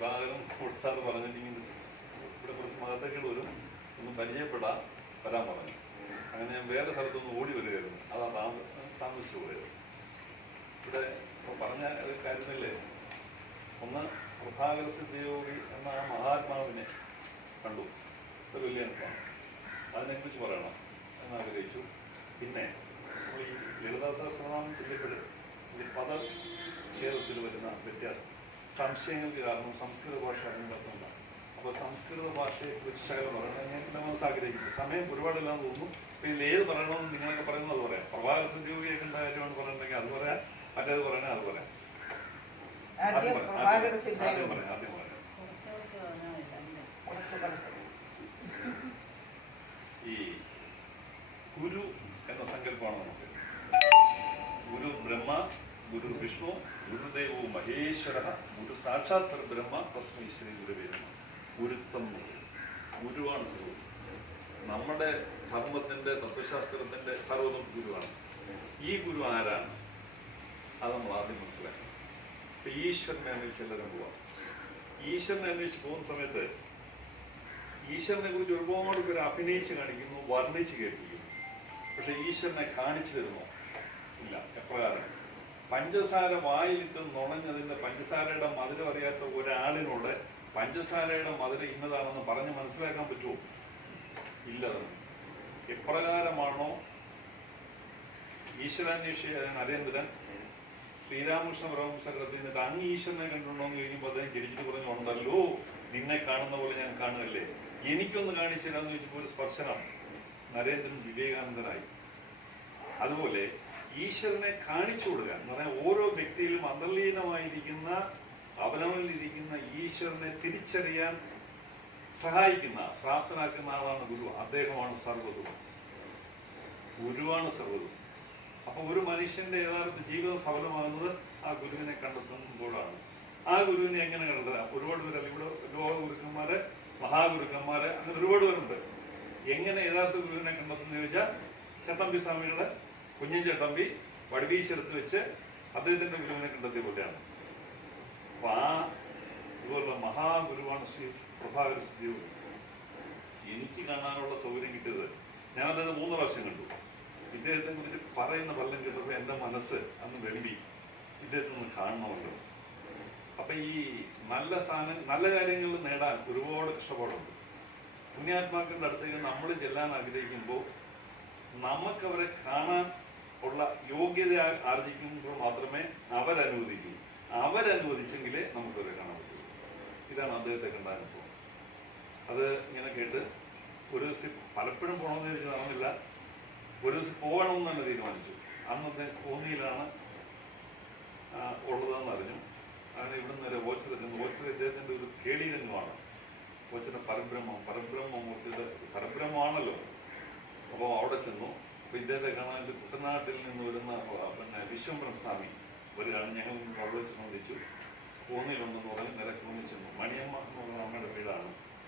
വിഭാഗം കൊടുത്താന്ന് പറഞ്ഞിട്ടുണ്ടെങ്കിൽ ഇവിടെ കുറച്ച് മതത്തേക്കൾ വരും ഒന്ന് പരിചയപ്പെടാൻ വരാൻ പറഞ്ഞു. അങ്ങനെ ഞാൻ വേറെ സ്ഥലത്തൊന്ന് ഓടി വരികയായിരുന്നു. അതാ താമസ താമസിച്ചു പോയത്. ഇവിടെ പറഞ്ഞ ഒരു കാര്യത്തിൽ ഒന്ന് പ്രഭാകര സിദ്ധിയോഗി എന്ന ആ മഹാത്മാവിനെ കണ്ടു. ഒരു വലിയ അനുഭവമാണ് അതിനെക്കുറിച്ച് പറയണം എന്ന് ആഗ്രഹിച്ചു. പിന്നെ ഈ ലളിതാ സഹസ്രനാമം ചൊല്ലിയപ്പോൾ ഈ പദ ഛേദത്തിൽ വരുന്ന വ്യത്യാസം. സംശയങ്ങൾക്ക് കാരണം സംസ്കൃത ഭാഷ അറിഞ്ഞിടത്തുണ്ട് അപ്പോൾ സംസ്കൃത ഭാഷയെ കുറിച്ച് ശകലം പറയണം. ഞാൻ നമ്മൾ ആഗ്രഹിക്കുന്നു. സമയം ഒരുപാടില്ലാന്ന് തോന്നുന്നു. അപ്പോൾ ഇതിൽ ഏത് പറയണമെന്ന് നിങ്ങളൊക്കെ പറയുന്നത് അത് പറയാം. പ്രഭാകർ സിദ്ധിയോഗിയൊക്കെ ഉണ്ടായ കാര്യമാണ് പറയണമെങ്കിൽ അത് പറയാം. മറ്റേത് പറയണേ അത് പറയാം. ആദ്യം. ആദ്യം ഈ ഗുരു എന്ന സങ്കല്പമാണ് നമുക്ക്. ഗുരു ബ്രഹ്മ ഗുരു വിഷ്ണു ഗുരുദേവോ മഹേശ്വര ഗുരു സാക്ഷാത് പരബ്രഹ്മ തസ്മൈ ശ്രീ ഗുരുവേ നമഃ. ഗുരുത്വം ഗുരുവാണ് സർവം നമ്മുടെ ധർമ്മത്തിന്റെ തത്വശാസ്ത്രത്തിന്റെ സർവതും ഗുരുവാണ്. ഈ ഗുരു ആരാണ്? അത് നമ്മൾ ആദ്യം മനസ്സിലാക്കണം. ഇപ്പൊ ഈശ്വരനെ അന്വേഷിച്ച് എല്ലാവരും പോവാം. ഈശ്വരനെ അന്വേഷിച്ച് പോകുന്ന സമയത്ത് ഈശ്വരനെ കുറിച്ച് ഒരുപാട് പേര് അഭിനയിച്ച് കാണിക്കുന്നു വർണിച്ച് കേൾപ്പിക്കുന്നു. പക്ഷെ ഈശ്വരനെ കാണിച്ചു തരുമോ? ഇല്ല എപ്രകാരം? പഞ്ചസാര വായിലിട്ട് നുണഞ്ഞതിന്റെ പഞ്ചസാരയുടെ മധുരം അറിയാത്ത ഒരാളിനോട് പഞ്ചസാരയുടെ മധുരം ഇന്നതാണെന്ന് പറഞ്ഞ് മനസ്സിലാക്കാൻ പറ്റുമോ? ഇല്ല. എപ്രകാരമാണോ ഈശ്വരാന്വേഷിയ നരേന്ദ്രൻ ശ്രീരാമകൃഷ്ണ പരമഹംസകത്തിൽ നിന്നിട്ട് അങ്ങ് ഈശ്വരനെ കണ്ടിട്ടുണ്ടോ എന്ന് ചോദിക്കുമ്പോൾ അദ്ദേഹം ചിരിച്ചിട്ട് പറഞ്ഞു ഉണ്ടല്ലോ. നിന്നെ കാണുന്ന പോലെ ഞാൻ കാണുകയല്ലേ? എനിക്കൊന്ന് കാണിച്ചു തരാമെന്ന് ചോദിച്ചപ്പോൾ ഒരു സ്പർശനം നരേന്ദ്രൻ വിവേകാനന്ദനായി. അതുപോലെ ഈശ്വരനെ കാണിച്ചു കൊടുക്കുക എന്ന് പറഞ്ഞാൽ ഓരോ വ്യക്തിയിലും അന്തർലീനമായിരിക്കുന്ന അവനവനിലിരിക്കുന്ന ഈശ്വരനെ തിരിച്ചറിയാൻ സഹായിക്കുന്ന പ്രാപ്തനാക്കുന്ന ആളാണ് ഗുരു. അദ്ദേഹമാണ് സർവതും ഗുരുവാണ് സർവതും അപ്പൊ ഒരു മനുഷ്യന്റെ യഥാർത്ഥ ജീവിതം സഫലമാകുന്നത് ആ ഗുരുവിനെ കണ്ടെത്തുമ്പോഴാണ്. ആ ഗുരുവിനെ എങ്ങനെ കണ്ടെത്തുക? ഒരുപാട് പേരല്ല ഇവിടെ ലോക ഗുരുക്കന്മാര് മഹാഗുരുക്കന്മാര് അങ്ങനെ ഒരുപാട് പേരുണ്ട്. എങ്ങനെ യഥാർത്ഥ ഗുരുവിനെ കണ്ടെത്തുന്ന ചോദിച്ചാൽ ചട്ടമ്പി സ്വാമികളെ കുഞ്ഞൻ ചേട്ടമ്പി വടിവീശെടുത്ത് വെച്ച് അദ്ദേഹത്തിന്റെ ഗുരുവിനെ കണ്ടെത്തിയ പോലെയാണ് അപ്പൊ ആ ഇതുപോലുള്ള മഹാഗുരുവാണ് ശ്രീ പ്രഭാകര സ്ഥിതി എനിക്ക് കാണാനുള്ള സൗകര്യം കിട്ടിയത് ഞാൻ അദ്ദേഹത്തെ മൂന്ന് പ്രാവശ്യം കണ്ടു. ഇദ്ദേഹത്തെ കുറിച്ച് പറയുന്ന പലരും കേട്ടപ്പോൾ എന്റെ മനസ്സ് അന്ന് വെളിവി. ഇദ്ദേഹത്തെ ഒന്ന് കാണണമല്ലോ. അപ്പൊ ഈ നല്ല സാധനം നല്ല കാര്യങ്ങൾ നേടാൻ ഒരുപാട് കഷ്ടപ്പാടുണ്ട്. പുണ്യാത്മാക്കളുടെ അടുത്തേക്ക് നമ്മൾ ചെല്ലാൻ ആഗ്രഹിക്കുമ്പോൾ നമുക്ക് അവരെ കാണാൻ ഉള്ള യോഗ്യത ആർജിക്കുമ്പോൾ മാത്രമേ അവരനുവദിക്കൂ. അവരനുവദിച്ചെങ്കിലേ നമുക്കവരെ കാണാൻ പറ്റൂ. ഇതാണ് അദ്ദേഹത്തെ കണ്ട അനുഭവം. അത് ഇങ്ങനെ കേട്ട് ഒരു ദിവസം പലപ്പോഴും പോകണമെന്ന് ചോദിച്ചു നടന്നില്ല ഒരു ദിവസം പോകണമെന്ന് തന്നെ തീരുമാനിച്ചു. അന്നത്തെ കോന്നിയിലാണ് ആ, ഉള്ളതെന്ന് അറിഞ്ഞു. അങ്ങനെ ഇവിടുന്ന് വരെ ഓച്ചത് ഓച്ചത് ഇദ്ദേഹത്തിന്റെ ഒരു കേളിരംഗമാണ്. ഓച്ചന്റെ പരബ്രഹ്മം പരബ്രഹ്മമൂർത്തിയുടെ പരബ്രഹ്മമാണല്ലോ. അപ്പോൾ അവിടെ ചെന്നു. അപ്പൊ ഇദ്ദേഹത്തെ കാണാൻ കുട്ടനാട്ടിൽ നിന്ന് വരുന്ന പിന്നെ വിശ്വംബരം സ്വാമി. ഒരാൾ ഞങ്ങൾ അവിടെ വെച്ച് സംബന്ധിച്ചു കോന്നിയിലുണ്ടെന്ന് പറഞ്ഞ് നേരെ കോന്നി ചെന്നു മണിയമ്മ എന്ന് പറഞ്ഞ അമ്മയുടെ വീടാണ്.